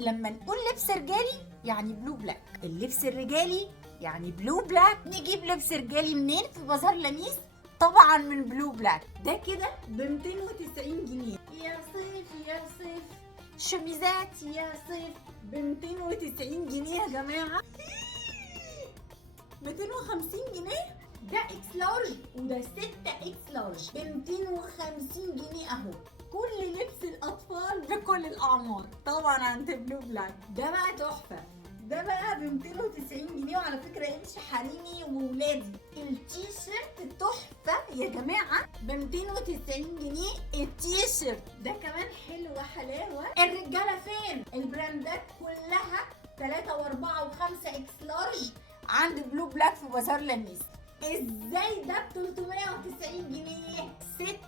لما نقول لبس رجالي يعني بلو بلاك، اللبس الرجالي يعني بلو بلاك. نجيب لبس رجالي منين؟ في بازار لميس، طبعا من بلو بلاك. ده كده ب 290 جنيه. يا صيف يا صيف، شميزات يا صيف ب 290 جنيه يا جماعه. 250 جنيه ده اكس لارج، وده 6 اكس لارج ب 250 جنيه اهو. كل لبس الاطفال بكل الاعمار طبعا عند بلو بلاك. ده بقى تحفه، ده بقى ب 290 جنيه، وعلى فكره يمشي حريمي وولادي. التي شيرت تحفه يا جماعه ب 290 جنيه. التي شيرت ده كمان حلو حلاوه. الرجاله فين؟ البراندات كلها 3 و4 و5 اكس لارج عند بلو بلاك في بازار لميس. ازاي ده ب 390 جنيه؟ 6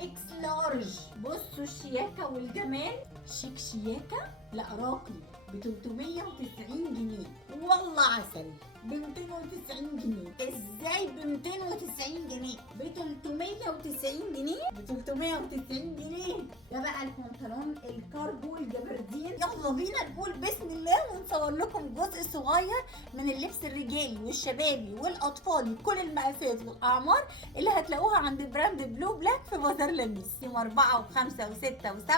اكس لارج. بصوا الشياكه والجمال، شيك شياكه، لا راقي، ب 390 جنيه. والله عسل، ب 290 جنيه. ازاي ب 290 جنيه؟ ب 390 جنيه، ب 390 جنيه. ده بقى البنطلون الكارجو الجبردين. يلا بينا نقول بسم الله ونصور لكم جزء صغير من اللبس الرجالي والشبابي والاطفالي، كل المقاسات والاعمار اللي هتلاقوها عند براند بلو بلاك في بازار لميس. يوم 4 و5 و6 و7،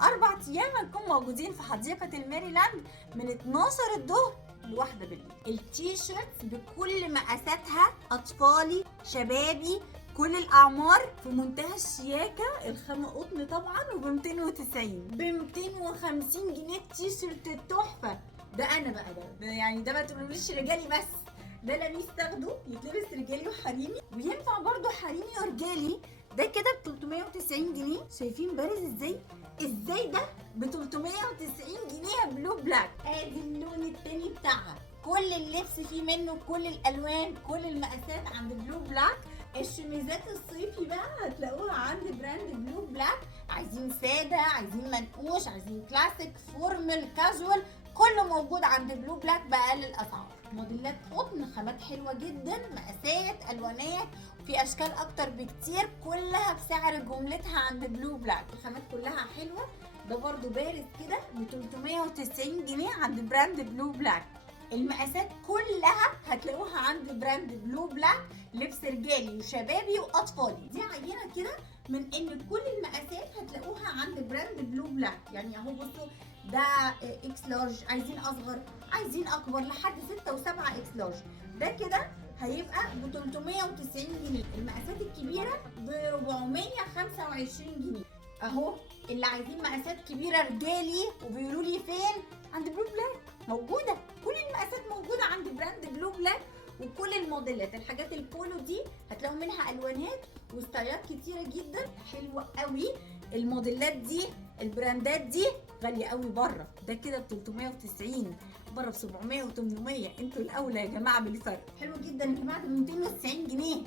4 ايام هنكون موجودين في حديقه الميريلاند من 12 الظهر لواحدة بالليل. التي شيرتس بكل مقاساتها، اطفالي شبابي كل الاعمار، في منتهى الشياكه. الخامه قطن طبعا، وب 290 ب 250 جنيه التي شيرت التحفه. ده انا بقى ده يعني ده ما تقولوليش رجالي بس، ده لميس تاخده يتلبس رجالي وحريمي، وينفع برضو حريمي ورجالي. ده كده ب 390 جنيه. شايفين بارز ازاي؟ ازاي ده ب 390 جنيه بلو بلاك؟ ادي اللون التاني بتاعها. كل اللبس فيه منه، كل الالوان، كل المقاسات عند بلو بلاك. الشميزات الصيفي بقى هتلاقوها عند براند بلو بلاك. عايزين ساده، عايزين منقوش، عايزين كلاسيك، فورمال، كاجوال، كله موجود عند بلو بلاك باقل الاسعار. موديلات قطن، خامات حلوه جدا، مقاسات، الوانات، في اشكال اكتر بكتير، كلها بسعر جملتها عند بلو بلاك. الخامات كلها حلوه. ده برضو بارز كده ب 390 جنيه عند براند بلو بلاك. المقاسات كلها هتلاقوها عند براند بلو بلاك، لبس رجالي وشبابي واطفالي. دي عينه كده من ان كل المقاسات هتلاقوها عند براند بلو بلاك. يعني اهو بصوا، ده اكس لارج، عايزين اصغر عايزين اكبر، لحد 6 و7 اكس لارج. ده كده هيبقى ب 390 جنيه. المقاسات الكبيره ب 425 جنيه اهو. اللي عايزين مقاسات كبيره رجالي وبيقولوا لي فين؟ عند بلو بلاك موجوده. كل المقاسات موجوده عند براند بلو بلاك، وكل الموديلات. الحاجات البولو دي هتلاقوا منها الوانات وستايلات كتيره جدا حلوه قوي. الموديلات دي، البراندات دي غاليه قوي بره. ده كده ب 390، بره ب 700 و800. انتوا الاولى يا جماعه بالفرق. حلو جدا يا جماعه، ب 290 جنيه.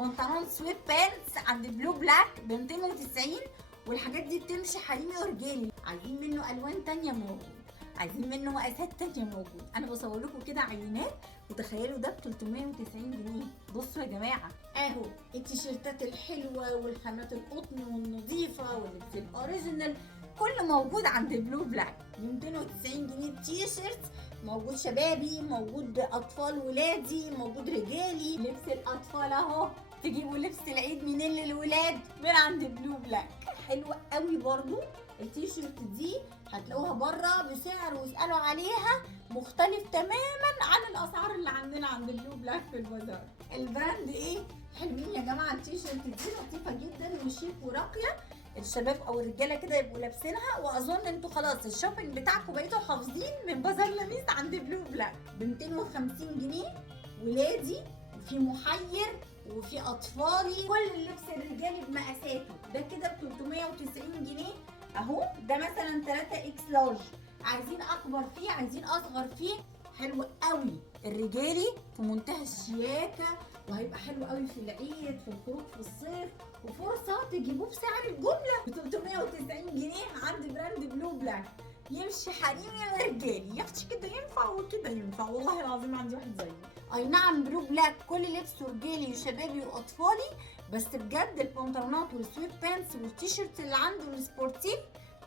بنطلون سويت بانتس عند بلو بلاك ب 290. والحاجات دي بتمشي حريمي ورجالي. عايزين منه الوان تانية موجود، عايزين منه مقاسات تانية موجود. انا بصور لكم كده عينات، وتخيلوا ده ب 390 جنيه. بصوا يا جماعه اهو التيشيرتات الحلوه والخامات القطن والنظيفه واللبس الاوريجينال، كله موجود عند بلو بلاك ب 290 جنيه. التيشيرت موجود شبابي، موجود اطفال ولادي، موجود رجالي. لبس الاطفال اهو، تجيبوا لبس العيد منين للولاد؟ من عند بلو بلاك. حلوه قوي برضو. التيشيرت دي هتلاقوها بره بسعر، واسالوا عليها، مختلف تماما عن الاسعار اللي عندنا عند بلو بلاك في البازار. البراند ايه؟ حلوين يا جماعه. التيشيرت دي لطيفه جدا وشيك وراقيه، الشباب او الرجاله كده يبقوا لابسينها. واظن انتوا خلاص الشوبينج بتاعكم بقيتوا حافظين من بازار لميس عند بلو بلاك. ب 250 جنيه ولادي، وفي محير، وفي اطفالي، كل اللبس الرجالي بمقاساته. ده كده ب 390 جنيه اهو. ده مثلا 3 اكس لارج، عايزين اكبر فيه، عايزين اصغر فيه. حلو قوي. الرجالي في منتهى الشياكه، وهيبقى حلو قوي في العيد، في الخروج في الصيف، وفرصه تجيبوه بسعر الجمله ب 390 جنيه عند براند بلو بلاك. يمشي حريمي ورجالي، ياخدش كده ينفع وكده ينفع. والله العظيم عندي واحد زيه. اي نعم بلو بلاك كل لبسه رجالي وشبابي واطفالي، بس بجد البنطلونات والسويت بانتس والتيشيرتس اللي عنده السبورتيف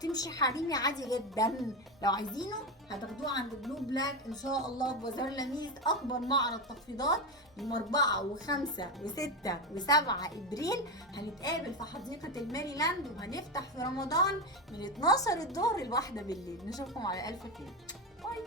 تمشي حريمي عادي جدا. لو عايزينه هتاخدوه عند بلو بلاك ان شاء الله في بازار لميس، اكبر معرض تخفيضات يوم 4 و5 و6 و7 ابريل. هنتقابل في حديقة الماري لاند، وهنفتح في رمضان من 12 الظهر ل1 بالليل. نشوفكم على الف خير. باي.